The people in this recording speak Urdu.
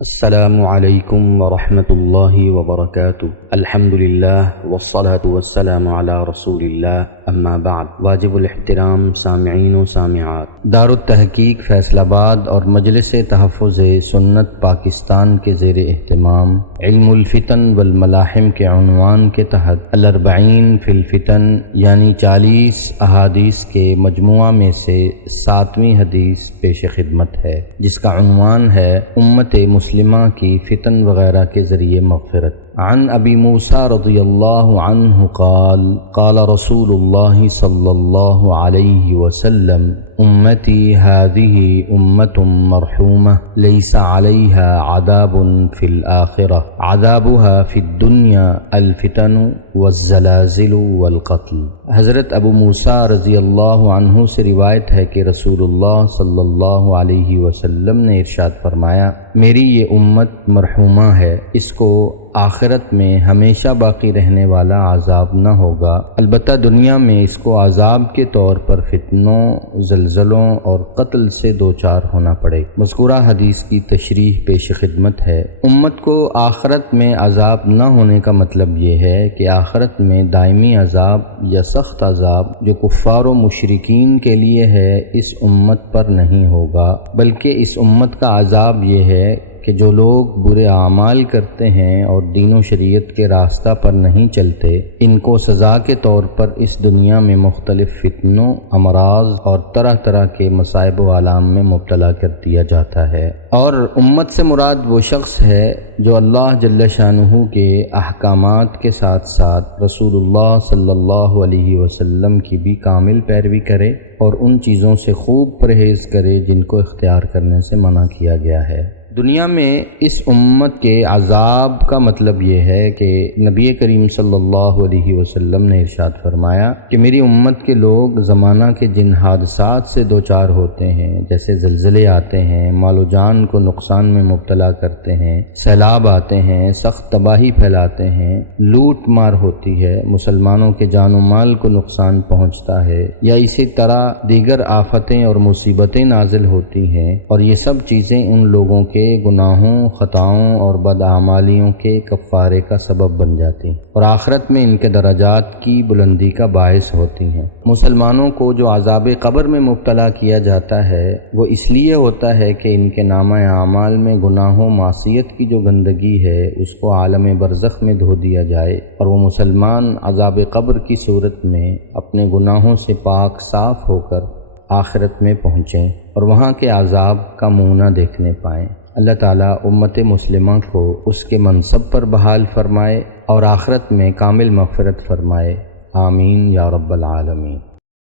السلام علیکم ورحمۃ اللہ وبرکاتہ۔ الحمد للہ والصلاة والسلام علی رسول اللہ، اما بعد۔ واجب الاحترام سامعین و سامعات، دارالتحقیق فیصل آباد اور مجلس تحفظ سنت پاکستان کے زیر اہتمام علم الفتن والملاحم کے عنوان کے تحت الاربعین فی الفتن یعنی 40 احادیث کے مجموعہ میں سے 7ویں حدیث پیش خدمت ہے، جس کا عنوان ہے امت مسلمہ کی فتن وغیرہ کے ذریعے مغفرت۔ عن ابی موسیٰ رضی اللہ عنہ قال قال رسول اللہ صلی اللہ علیہ وسلم امتی هذه امت مرحومہ لیس علیہا عذاب فی الآخرہ عذابها فی الدنیا الفتن والزلازل والقتل۔ حضرت ابو موسیٰ رضی اللہ عنہ سے روایت ہے کہ رسول اللہ صلی اللہ علیہ وسلم نے ارشاد فرمایا، میری یہ امت مرحومہ ہے، اس کو آخرت میں ہمیشہ باقی رہنے والا عذاب نہ ہوگا، البتہ دنیا میں اس کو عذاب کے طور پر فتنوں، زلزلوں اور قتل سے دوچار ہونا پڑے۔ مذکورہ حدیث کی تشریح پیش خدمت ہے۔ امت کو آخرت میں عذاب نہ ہونے کا مطلب یہ ہے کہ آخرت میں دائمی عذاب یا سخت عذاب جو کفار و مشرکین کے لیے ہے اس امت پر نہیں ہوگا، بلکہ اس امت کا عذاب یہ ہے کہ جو لوگ برے اعمال کرتے ہیں اور دین و شریعت کے راستہ پر نہیں چلتے، ان کو سزا کے طور پر اس دنیا میں مختلف فتنوں، امراض اور طرح طرح کے مصائب و آلام میں مبتلا کر دیا جاتا ہے۔ اور امت سے مراد وہ شخص ہے جو اللہ جل شانہ کے احکامات کے ساتھ ساتھ رسول اللہ صلی اللہ علیہ وسلم کی بھی کامل پیروی کرے اور ان چیزوں سے خوب پرہیز کرے جن کو اختیار کرنے سے منع کیا گیا ہے۔ دنیا میں اس امت کے عذاب کا مطلب یہ ہے کہ نبی کریم صلی اللہ علیہ وسلم نے ارشاد فرمایا کہ میری امت کے لوگ زمانہ کے جن حادثات سے دوچار ہوتے ہیں، جیسے زلزلے آتے ہیں، مال و جان کو نقصان میں مبتلا کرتے ہیں، سیلاب آتے ہیں، سخت تباہی پھیلاتے ہیں، لوٹ مار ہوتی ہے، مسلمانوں کے جان و مال کو نقصان پہنچتا ہے، یا اسی طرح دیگر آفتیں اور مصیبتیں نازل ہوتی ہیں، اور یہ سب چیزیں ان لوگوں کے گناہوں، خطاؤں اور بداعمالیوں کے کفارے کا سبب بن جاتی ہیں اور آخرت میں ان کے درجات کی بلندی کا باعث ہوتی ہیں۔ مسلمانوں کو جو عذاب قبر میں مبتلا کیا جاتا ہے وہ اس لیے ہوتا ہے کہ ان کے نامہ اعمال میں گناہوں، معصیت کی جو گندگی ہے اس کو عالم برزخ میں دھو دیا جائے اور وہ مسلمان عذاب قبر کی صورت میں اپنے گناہوں سے پاک صاف ہو کر آخرت میں پہنچیں اور وہاں کے عذاب کا منہ نہ دیکھنے پائیں۔ اللہ تعالیٰ امت مسلمہ کو اس کے منصب پر بحال فرمائے اور آخرت میں کامل مغفرت فرمائے، آمین یا رب العالمین۔